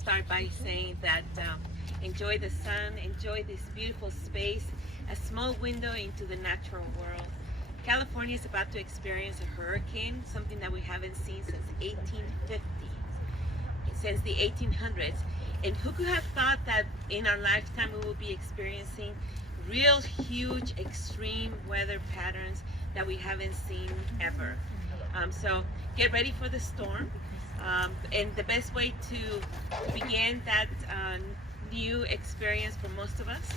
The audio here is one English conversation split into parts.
start by saying that enjoy the sun, enjoy this beautiful space, a small window into the natural world. California is about to experience a hurricane, something that we haven't seen since 1850, since the 1800s. And who could have thought that in our lifetime we will be experiencing real huge extreme weather patterns that we haven't seen ever. So get ready for the storm. And the best way to begin that new experience for most of us,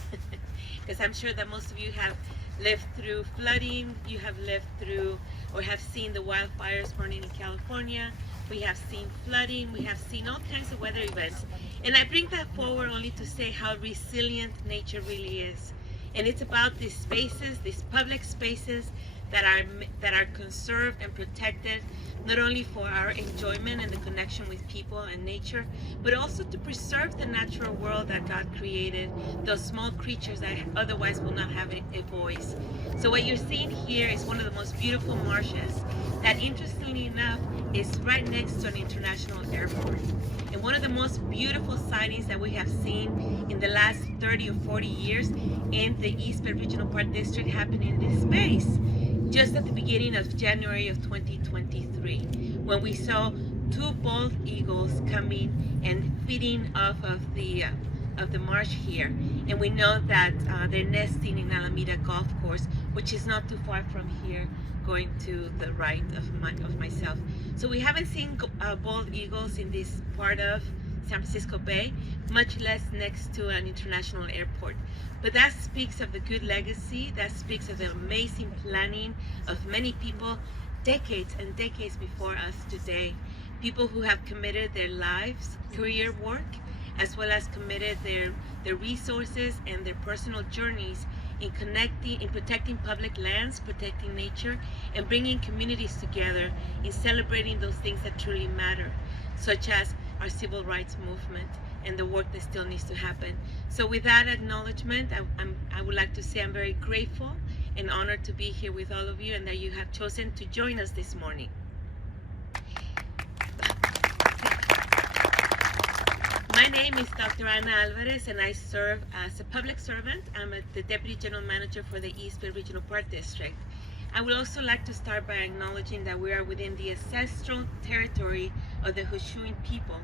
because I'm sure that most of you have lived through flooding, you have lived through or have seen the wildfires burning in California, we have seen flooding, we have seen all kinds of weather events. And I bring that forward only to say how resilient nature really is. And it's about these spaces, these public spaces that are conserved and protected, not only for our enjoyment and the connection with people and nature, but also to preserve the natural world that God created, those small creatures that otherwise will not have a voice. So what you're seeing here is one of the most beautiful marshes that, interestingly enough, is right next to an international airport. And one of the most beautiful sightings that we have seen in the last 30 or 40 years in the East Bay Regional Park District happened in this space, just at the beginning of January of 2023, when we saw two bald eagles coming and feeding off of the marsh here. And we know that they're nesting in Alameda Golf Course, which is not too far from here, going to the right of myself. So we haven't seen bald eagles in this part of San Francisco Bay, much less next to an international airport. But that speaks of the good legacy, that speaks of the amazing planning of many people decades and decades before us today. People who have committed their lives, career work, as well as committed their resources and their personal journeys in protecting public lands, protecting nature, and bringing communities together in celebrating those things that truly matter, such as our civil rights movement and the work that still needs to happen. So with that acknowledgement, I would like to say I'm very grateful and honored to be here with all of you and that you have chosen to join us this morning. My name is Dr. Ana Alvarez and I serve as a public servant. I'm the Deputy General Manager for the East Bay Regional Park District. I would also like to start by acknowledging that we are within the ancestral territory of the Hushuin people.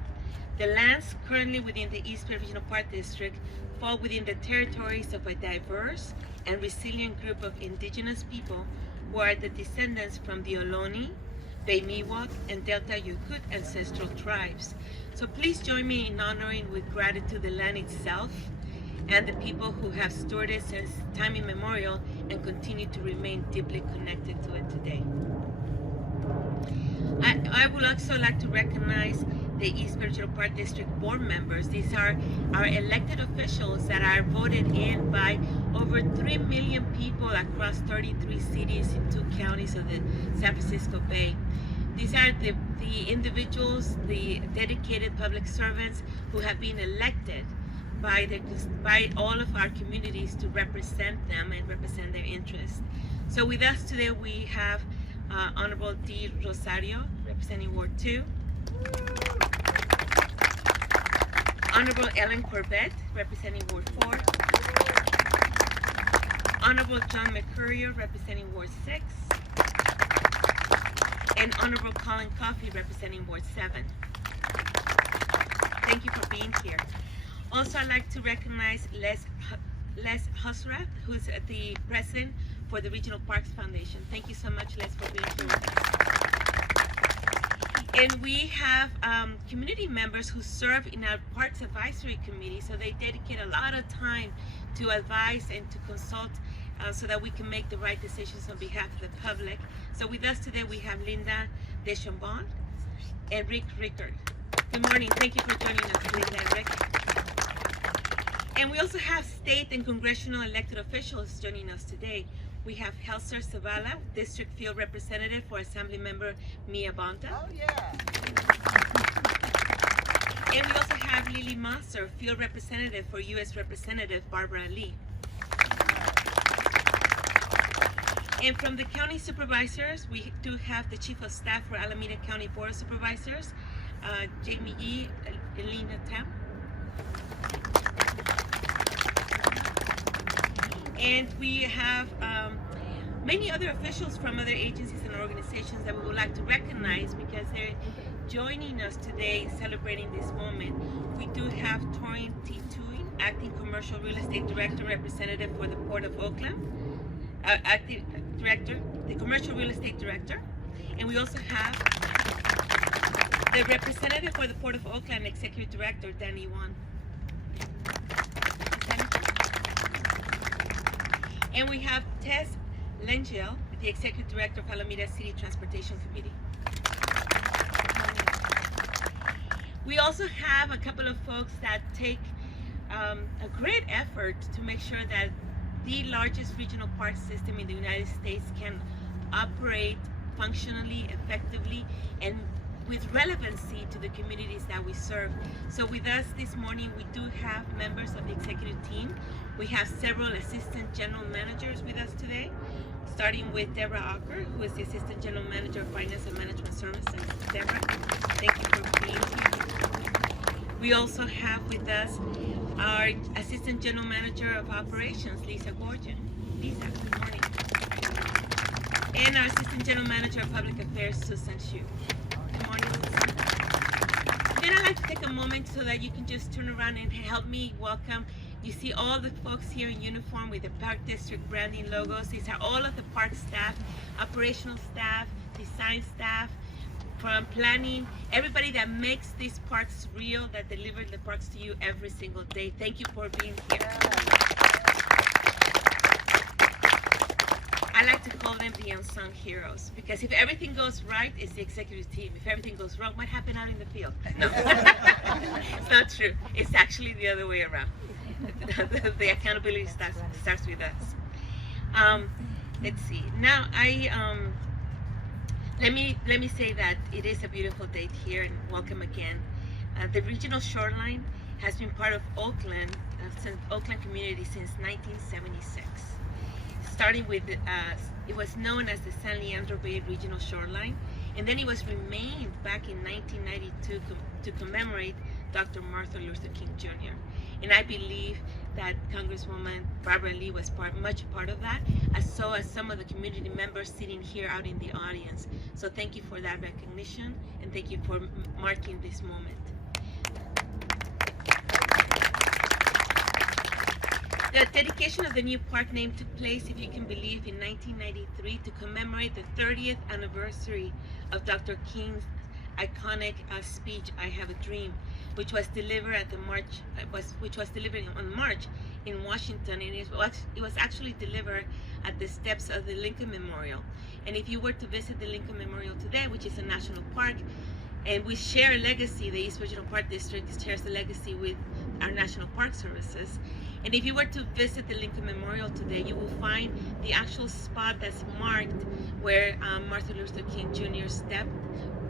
The lands currently within the East Bay Regional Park District fall within the territories of a diverse and resilient group of indigenous people who are the descendants from the Ohlone, Bay Miwok, and Delta Yukut ancestral tribes. So please join me in honoring with gratitude the land itself and the people who have stewarded it since time immemorial and continue to remain deeply connected to it today. I would also like to recognize the East Bay Regional Park District board members. These are our elected officials that are voted in by over 3 million people across 33 cities in 2 counties of the San Francisco Bay. These are the individuals, the dedicated public servants who have been elected by all of our communities to represent them and represent their interests. So with us today we have Honorable D. Rosario, representing Ward 2. Honorable Ellen Corbett, representing Ward 4. Honorable John McCurrier, representing Ward 6. And Honorable Colin Coffey, representing Ward 7. Thank you for being here. Also, I'd like to recognize Les Husrat, who's the president for the Regional Parks Foundation. Thank you so much, Les, for being here with us. And we have community members who serve in our Parks Advisory Committee, so they dedicate a lot of time to advise and to consult so that we can make the right decisions on behalf of the public. So with us today we have Linda Deschambon and Rick Rickard. Good morning. Thank you for joining us, Linda and Rick. And we also have state and congressional elected officials joining us today. We have Helser Zavala, District Field Representative for Assembly Member Mia Bonta. Oh, yeah. And we also have Lily Mosser, Field Representative for U.S. Representative Barbara Lee. And from the county supervisors, we do have the Chief of Staff for Alameda County Board of Supervisors, Jamie Yee, Elena Tam. And we have many other officials from other agencies and organizations that we would like to recognize because they're joining us today celebrating this moment. We do have Torian T. Tui, Acting Commercial Real Estate Director Representative for the Port of Oakland, Acting Director, the Commercial Real Estate Director. And we also have the representative for the Port of Oakland, Executive Director, Danny Wan. And we have Tess Lengel, the Executive Director of Alameda City Transportation Committee. We also have a couple of folks that take a great effort to make sure that the largest regional park system in the United States can operate functionally, effectively, and with relevancy to the communities that we serve. So with us this morning, we do have members of the executive team. We have several assistant general managers with us today, starting with Deborah Ocker, who is the Assistant General Manager of Finance and Management Services. Deborah, thank you for being here. We also have with us our Assistant General Manager of Operations, Lisa Gorgon. Lisa, good morning. And our Assistant General Manager of Public Affairs, Susan Hsu. Good morning, Susan. Then I'd like to take a moment so that you can just turn around and help me welcome. You see all the folks here in uniform with the Park District branding logos. These are all of the park staff, operational staff, design staff, from planning, everybody that makes these parks real, that deliver the parks to you every single day. Thank you for being here. I like to call them the unsung heroes, because if everything goes right, it's the executive team. If everything goes wrong, what happened out in the field? No, it's not true. It's actually the other way around. The accountability starts with us. Let's see. Now, let me say that it is a beautiful day here, and welcome again. The regional Shoreline has been part of Oakland, Oakland community since 1976. Starting with, it was known as the San Leandro Bay Regional Shoreline, and then it was renamed back in 1992 to commemorate Dr. Martin Luther King Jr. And I believe that Congresswoman Barbara Lee was much part of that, as so as some of the community members sitting here out in the audience. So thank you for that recognition, and thank you for marking this moment. The dedication of the new park name took place, if you can believe, in 1993 to commemorate the 30th anniversary of Dr. King's iconic speech, "I Have a Dream," which was delivered at on March in Washington, and it was actually delivered at the steps of the Lincoln Memorial. And if you were to visit the Lincoln Memorial today, which is a national park, and we share a legacy, the East Regional Park District shares a legacy with our National Park Services. And if you were to visit the Lincoln Memorial today, you will find the actual spot that's marked where Martin Luther King Jr. stepped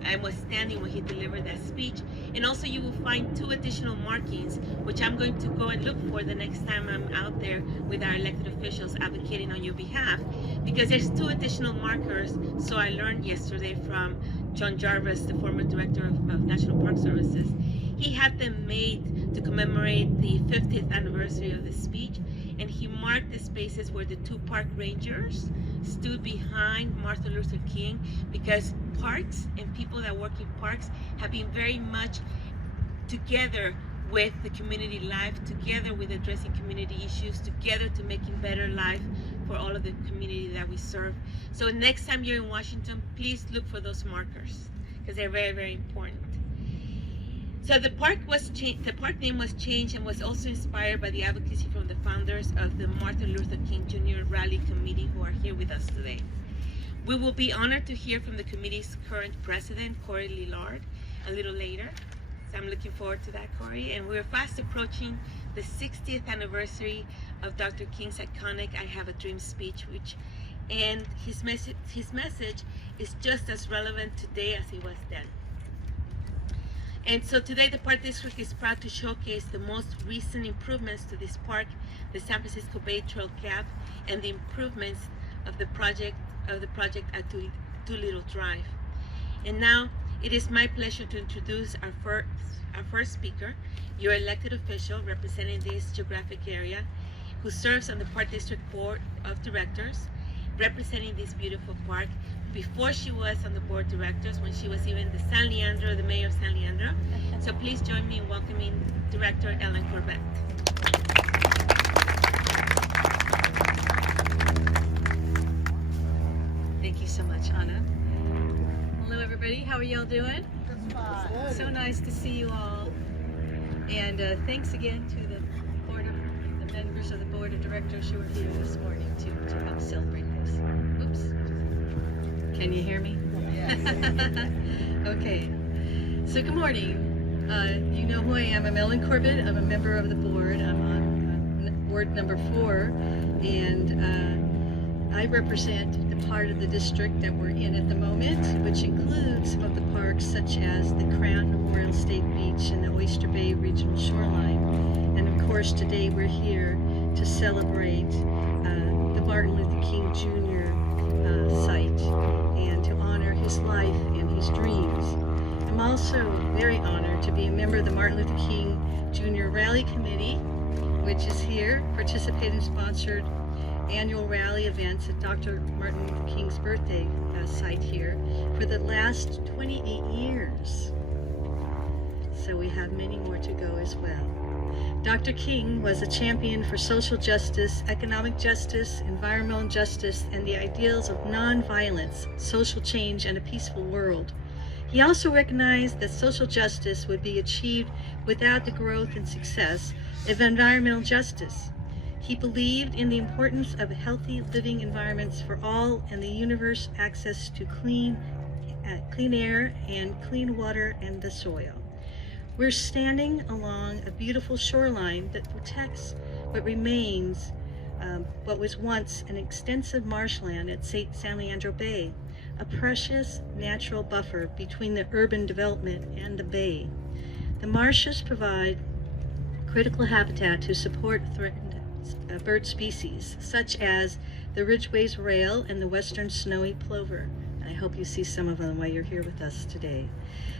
and was standing when he delivered that speech. And also you will find 2 additional markings, which I'm going to go and look for the next time I'm out there with our elected officials advocating on your behalf, because there's 2 additional markers. So I learned yesterday from John Jarvis, the former director of National Park Services. He had them made to commemorate the 50th anniversary of the speech, and he marked the spaces where the 2 park rangers stood behind Martin Luther King, because parks and people that work in parks have been very much together with the community life, together with addressing community issues, together to making better life for all of the community that we serve. So next time you're in Washington, please look for those markers, because they're very, very important. So the park name was changed and was also inspired by the advocacy from the founders of the Martin Luther King Jr. Rally Committee, who are here with us today. We will be honored to hear from the committee's current president, Corey Lillard, a little later. So I'm looking forward to that, Corey. And we're fast approaching the 60th anniversary of Dr. King's iconic "I Have a Dream" speech, and his message is just as relevant today as it was then. And so today the Park District is proud to showcase the most recent improvements to this park, the San Francisco Bay Trail Gap, and the improvements of the project at Doolittle Drive. And now It is my pleasure to introduce our first speaker, your elected official representing this geographic area, who serves on the Park District Board of Directors, representing this beautiful park before she was on the Board of Directors, when she was even the mayor of San Leandro. So please join me in welcoming Director Ellen Corbett. Thank you so much, Anna. Hello, everybody. How are y'all doing? So nice to see you all. And thanks again to the members of the Board of Directors who are here this morning to help celebrate this. Oops. Can you hear me? Okay. So good morning. You know who I am. I'm Ellen Corbett. I'm a member of the board. I'm on Ward number 4. And I represent the part of the district that we're in at the moment, which includes some of the parks such as the Crown Memorial State Beach and the Oyster Bay Regional Shoreline. And of course today we're here to celebrate the Martin Luther King Jr. Site and to honor his life and his dreams. I'm also very honored to be a member of the Martin Luther King Jr. Rally Committee, which is here participating sponsored annual rally events at Dr. Martin Luther King's birthday site here for the last 28 years. So we have many more to go as well. Dr. King was a champion for social justice, economic justice, environmental justice, and the ideals of nonviolence, social change, and a peaceful world. He also recognized that social justice would be achieved without the growth and success of environmental justice. He believed in the importance of healthy living environments for all and the universe access to clean air and clean water and the soil. We're standing along a beautiful shoreline that protects what remains what was once an extensive marshland at San Leandro Bay, a precious natural buffer between the urban development and the bay. The marshes provide critical habitat to support threatened bird species, such as the Ridgway's rail and the western snowy plover. I hope you see some of them while you're here with us today.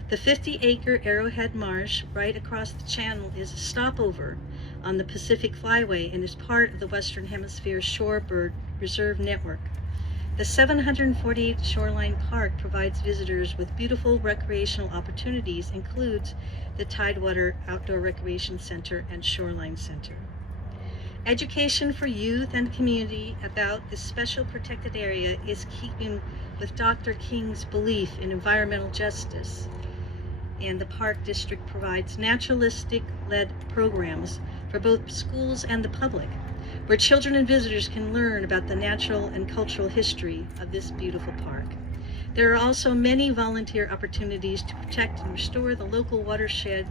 The 50-acre Arrowhead Marsh right across the channel is a stopover on the Pacific Flyway and is part of the Western Hemisphere Shorebird Reserve Network. The 748 Shoreline Park provides visitors with beautiful recreational opportunities, includes the Tidewater Outdoor Recreation Center and Shoreline Center. Education for youth and community about this special protected area is keeping with Dr. King's belief in environmental justice. And the Park District provides naturalistic-led programs for both schools and the public, where children and visitors can learn about the natural and cultural history of this beautiful park. There are also many volunteer opportunities to protect and restore the local watershed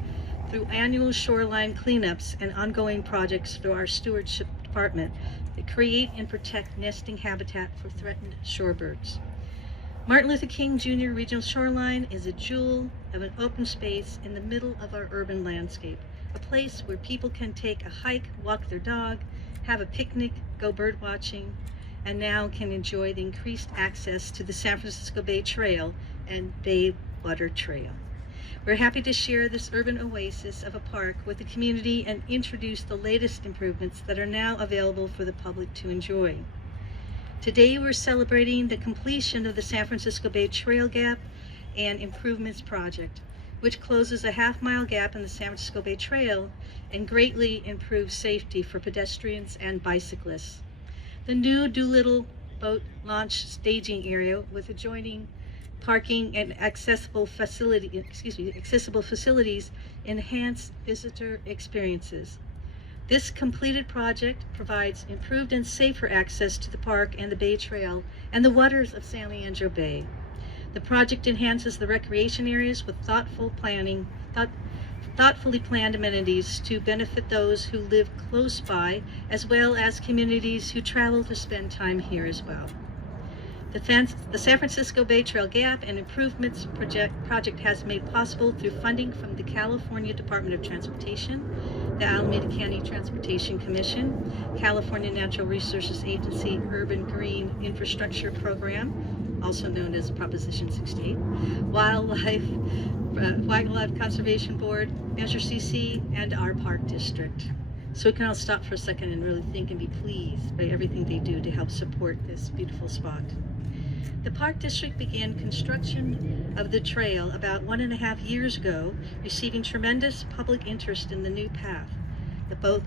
through annual shoreline cleanups and ongoing projects through our stewardship department that create and protect nesting habitat for threatened shorebirds. Martin Luther King Jr. Regional Shoreline is a jewel of an open space in the middle of our urban landscape, a place where people can take a hike, walk their dog, have a picnic, go bird watching, and now can enjoy the increased access to the San Francisco Bay Trail and Bay Water Trail. We're happy to share this urban oasis of a park with the community and introduce the latest improvements that are now available for the public to enjoy. Today we're celebrating the completion of the San Francisco Bay Trail Gap and Improvements Project, which closes a half-mile gap in the San Francisco Bay Trail and greatly improves safety for pedestrians and bicyclists. The new Doolittle boat launch staging area with adjoining parking and accessible facilities enhance visitor experiences. This completed project provides improved and safer access to the park and the Bay Trail and the waters of San Leandro Bay. The project enhances the recreation areas with thoughtfully planned amenities to benefit those who live close by, as well as communities who travel to spend time here as well. The San Francisco Bay Trail Gap and Improvements project has made possible through funding from the California Department of Transportation, the Alameda County Transportation Commission, California Natural Resources Agency Urban Green Infrastructure Program, also known as Proposition 68, Wildlife Conservation Board, Measure CC, and our Park District. So we can all stop for a second and really think and be pleased by everything they do to help support this beautiful spot. The Park District began construction of the trail about 1.5 years ago, receiving tremendous public interest in the new path, the boat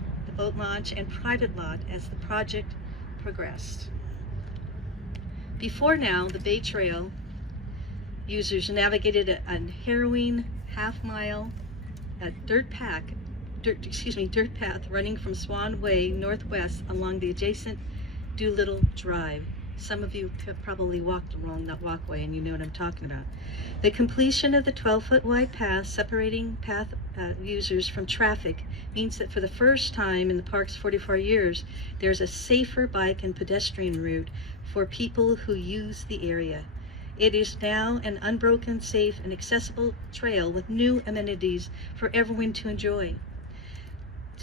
launch and private lot as the project progressed. Before now, the Bay Trail users navigated a harrowing half-mile dirt path running from Swan Way northwest along the adjacent Doolittle Drive. Some of you have probably walked along that walkway and you know what I'm talking about. The completion of the 12-foot wide path separating path users from traffic means that for the first time in the park's 44 years, there's a safer bike and pedestrian route for people who use the area. It is now an unbroken, safe, and accessible trail with new amenities for everyone to enjoy.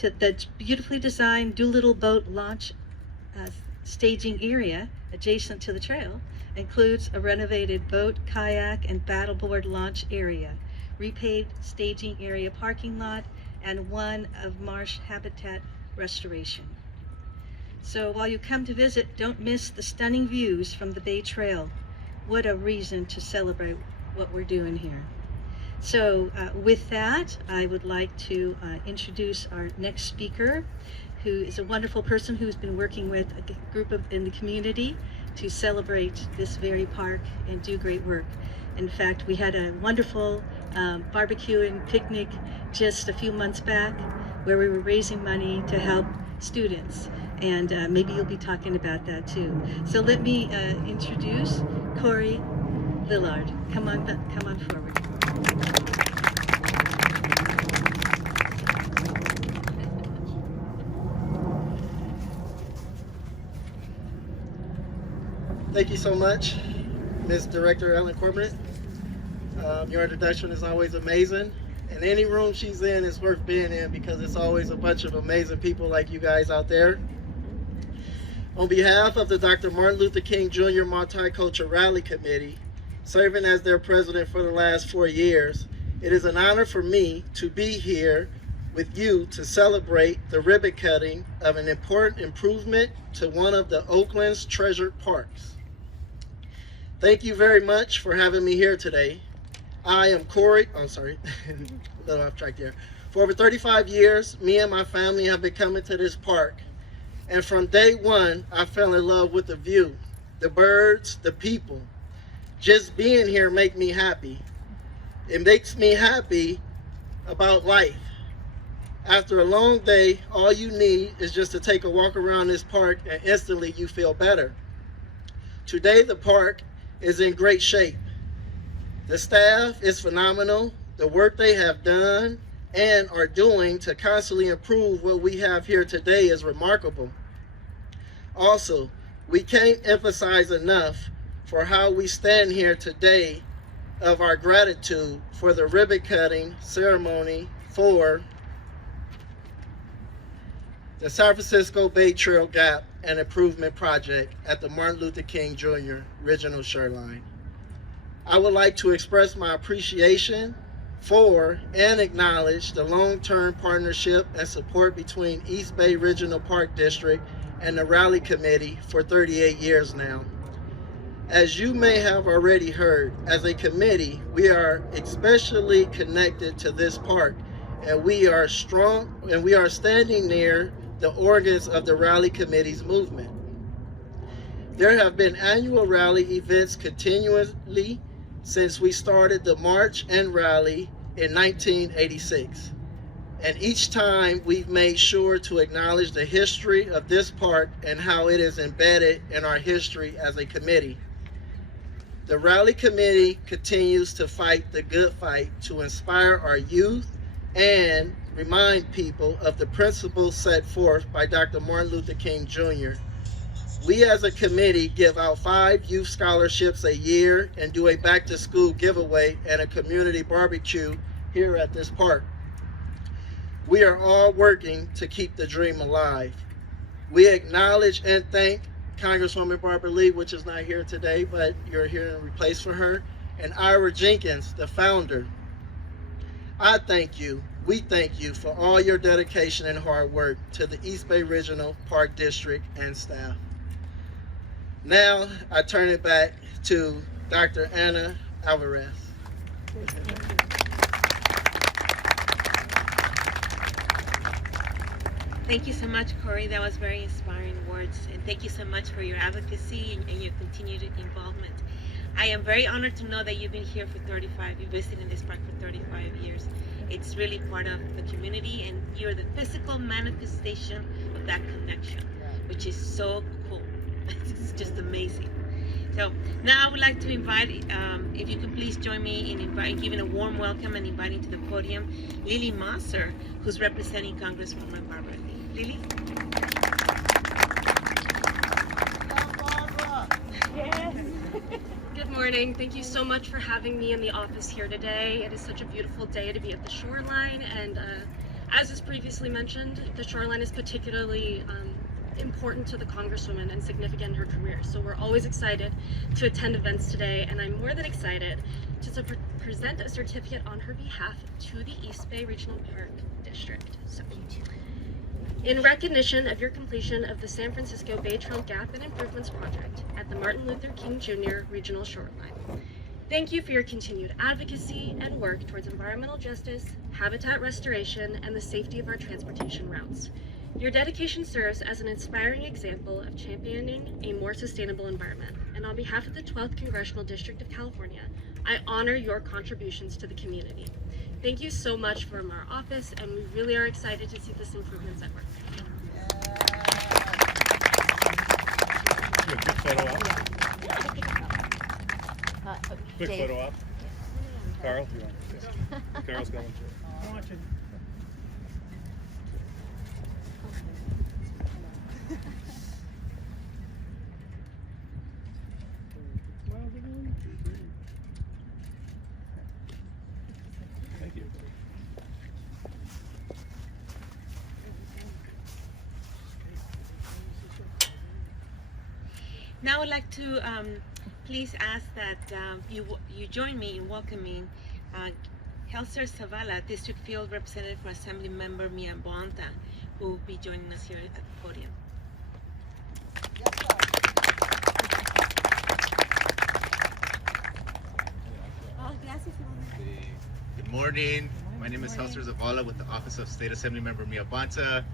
The beautifully designed Doolittle boat launch staging area adjacent to the trail includes a renovated boat, kayak, and paddleboard launch area, repaved staging area parking lot, and one of marsh habitat restoration. So while you come to visit, don't miss the stunning views from the Bay Trail. What a reason to celebrate what we're doing here. So with that, I would like to introduce our next speaker, who is a wonderful person who's been working with a group in the community to celebrate this very park and do great work. In fact, we had a wonderful barbecue and picnic just a few months back where we were raising money to help students. And maybe you'll be talking about that too. So let me introduce Corey Lillard. Come on forward. Thank you so much, Ms. Director Ellen Corbett. Your introduction is always amazing. And any room she's in is worth being in because it's always a bunch of amazing people like you guys out there. On behalf of the Dr. Martin Luther King Jr. Multicultural Rally Committee, serving as their president for the last 4 years, it is an honor for me to be here with you to celebrate the ribbon cutting of an important improvement to one of the Oakland's treasured parks. Thank you very much for having me here today. I am Corey, a little off track there. For over 35 years, me and my family have been coming to this park. And from day one, I fell in love with the view, the birds, the people. Just being here makes me happy. It makes me happy about life. After a long day, all you need is just to take a walk around this park and instantly you feel better. Today, the park is in great shape. The staff is phenomenal. The work they have done and are doing to constantly improve what we have here today is remarkable. Also, we can't emphasize enough for how we stand here today of our gratitude for the ribbon cutting ceremony for the San Francisco Bay Trail Gap and Improvement Project at the Martin Luther King Jr. Regional Shoreline. I would like to express my appreciation for and acknowledge the long-term partnership and support between East Bay Regional Park District and the Rally Committee for 38 years now. As you may have already heard, as a committee, we are especially connected to this park, and we are standing near the organs of the Rally Committee's movement. There have been annual rally events continually since we started the March and Rally in 1986. And each time we've made sure to acknowledge the history of this park and how it is embedded in our history as a committee. The Rally Committee continues to fight the good fight to inspire our youth and remind people of the principles set forth by Dr. Martin Luther King Jr. We as a committee give out 5 youth scholarships a year and do a back-to-school giveaway and a community barbecue here at this park. We are all working to keep the dream alive. We acknowledge and thank Congresswoman Barbara Lee, which is not here today, but you're here in replace for her, and Ira Jenkins, the founder. I thank you, we thank you for all your dedication and hard work to the East Bay Regional Park District and staff. Now, I turn it back to Dr. Ana Alvarez. Thank you so much, Corey. That was very inspiring words. And thank you so much for your advocacy and your continued involvement. I am very honored to know that you've been here for 35, you've visited in this park for 35 years. It's really part of the community, and you're the physical manifestation of that connection, which is so cool. It's just amazing. So now I would like to invite, if you could please join me in giving a warm welcome and inviting to the podium Lily Mosser, who's representing Congresswoman Barbara Lee. Lily? Yes. Good morning. Thank you so much for having me in the office here today. It is such a beautiful day to be at the Shoreline, and as is previously mentioned, the Shoreline is particularly important to the Congresswoman and significant in her career. So we're always excited to attend events today, and I'm more than excited to present a certificate on her behalf to the East Bay Regional Park District. So, in recognition of your completion of the San Francisco Bay Trail Gap and Improvements Project at the Martin Luther King Jr. Regional Shoreline, thank you for your continued advocacy and work towards environmental justice, habitat restoration, and the safety of our transportation routes. Your dedication serves as an inspiring example of championing a more sustainable environment. And on behalf of the 12th Congressional District of California, I honor your contributions to the community. Thank you so much from our office, and we really are excited to see this improvements at work. Do a quick photo op. Quick photo op. Carl, do you want this? Carl's going to. I'm watching. Thank you. Now I'd like to please ask that you join me in welcoming Helser Zavala, District Field Representative for Assembly Member Mia Bonta, who will be joining us here at the podium. Good morning. My name is Helser Zavala with the Office of State Assembly Member Mia Bonta.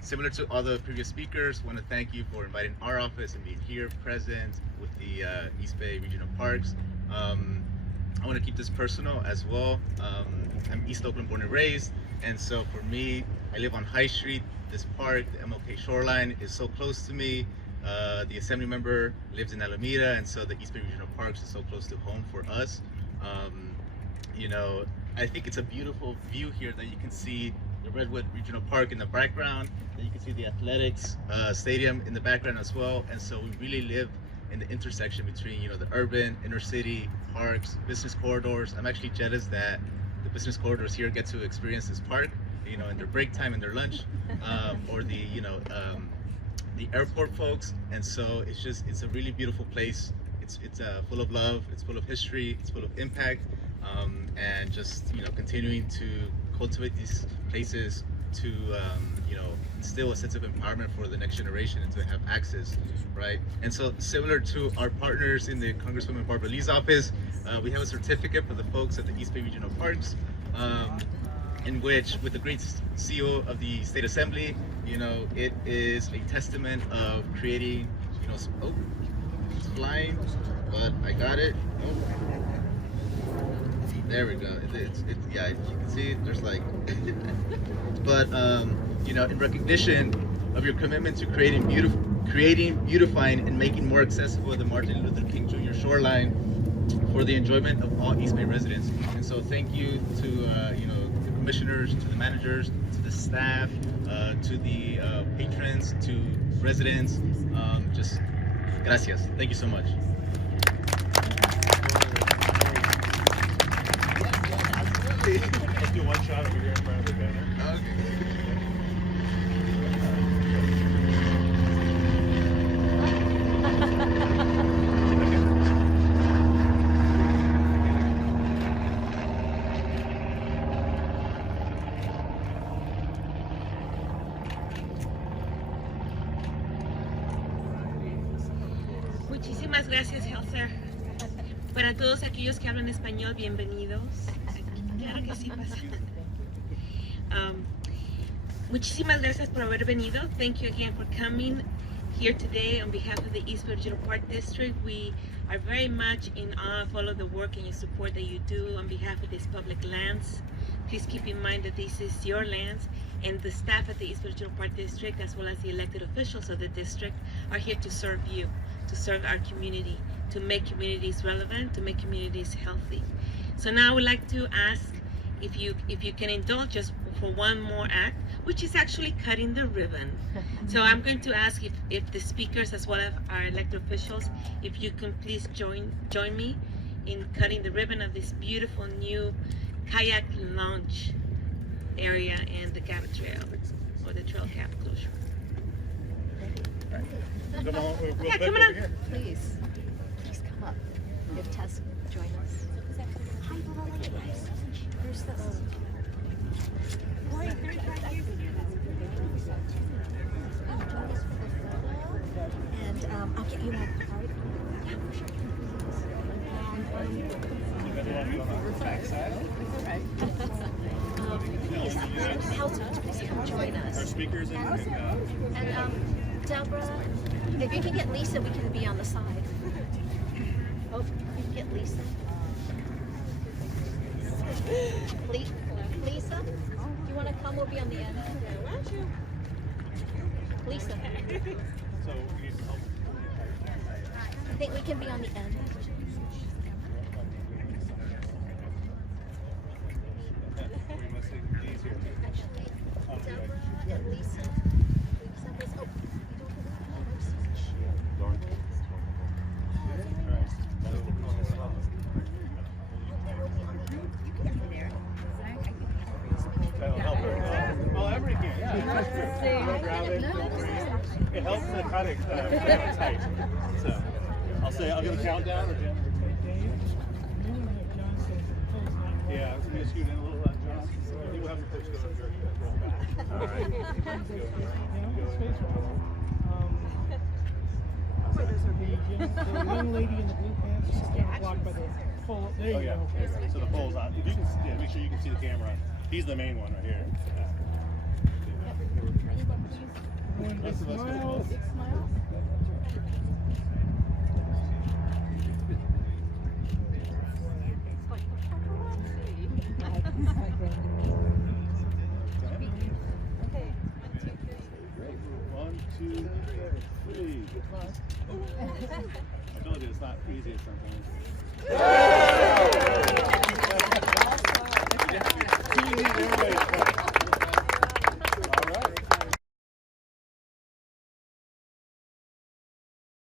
Similar to all the previous speakers, want to thank you for inviting our office and being here present with the East Bay Regional Parks. I want to keep this personal as well. I'm East Oakland born and raised, and so for me, I live on High Street. This park, the MLK Shoreline, is so close to me. The Assembly member lives in Alameda, and so the East Bay Regional Parks is so close to home for us. You know, I think it's a beautiful view here that you can see the Redwood Regional Park in the background, and you can see the athletics stadium in the background as well. And so we really live in the intersection between, you know, the urban, inner city, parks, business corridors. I'm actually jealous that the business corridors here get to experience this park, you know, in their break time and their lunch, or the, you know, the airport folks. And so it's a really beautiful place. It's full of love, it's full of history, it's full of impact, and just, you know, continuing to cultivate these places to, you know, instill a sense of empowerment for the next generation and to have access, right? And so similar to our partners in the Congresswoman Barbara Lee's office, we have a certificate for the folks at the East Bay Regional Parks, in which, with the great seal of the State Assembly, you know, it is a testament of creating, you know, oh, it's flying, but I got it. Oh. There we go. Yeah, you can see there's like, but you know, in recognition of your commitment to creating, beautifying, and making more accessible the Martin Luther King Jr. Shoreline for the enjoyment of all East Bay residents. And so, thank you to you know, the commissioners, to the managers, to the staff, to the patrons, to residents. Just gracias. Thank you so much. Let's do one shot over here in front of the banner. Okay. Muchísimas gracias, Helser. Para todos aquellos que hablan español, bienvenidos. Claro que sí pasa. Muchísimas gracias por haber venido. Thank you again for coming here today on behalf of the East Virginia Park District. We are very much in awe of all of the work and your support that you do on behalf of these public lands. Please keep in mind that this is your lands, and the staff at the East Virginia Park District, as well as the elected officials of the district, are here to serve you, to serve our community, to make communities relevant, to make communities healthy. So now I would like to ask if you can indulge us for one more act, which is actually cutting the ribbon. So I'm going to ask if the speakers, as well as our elected officials, if you can please join me in cutting the ribbon of this beautiful new kayak launch area and the Gap Trail, or the Trail Cap closure. Come on, real quick come over on. here. Please come up. If Tess will join us. Hi, Where's the and I'll get you my card. Please come join Our us. speakers And Deborah, if you can get Lisa, we can be on the side. Oh, you can get Lisa. Lisa, you want to come? We'll be on the end. Lisa, So you need help. I think we can be on the end. We must take these here. Actually, Deborah and Lisa. Lisa was, oh, Oh, I'm right here. Yeah. Grab it. It helps the cutting tight. So I'll give a countdown or Jim. Yeah, I was going to scoot in a little bit, John. You will have your coach go back. All right. The young lady in the blue pants is just getting blocked by the pole. There you Oh yeah. go. So the pole's on. If you can, make sure you can see the camera. He's the main one right here. Everyone Rest of us smiles. One, two, three. I told you it's not easy sometimes.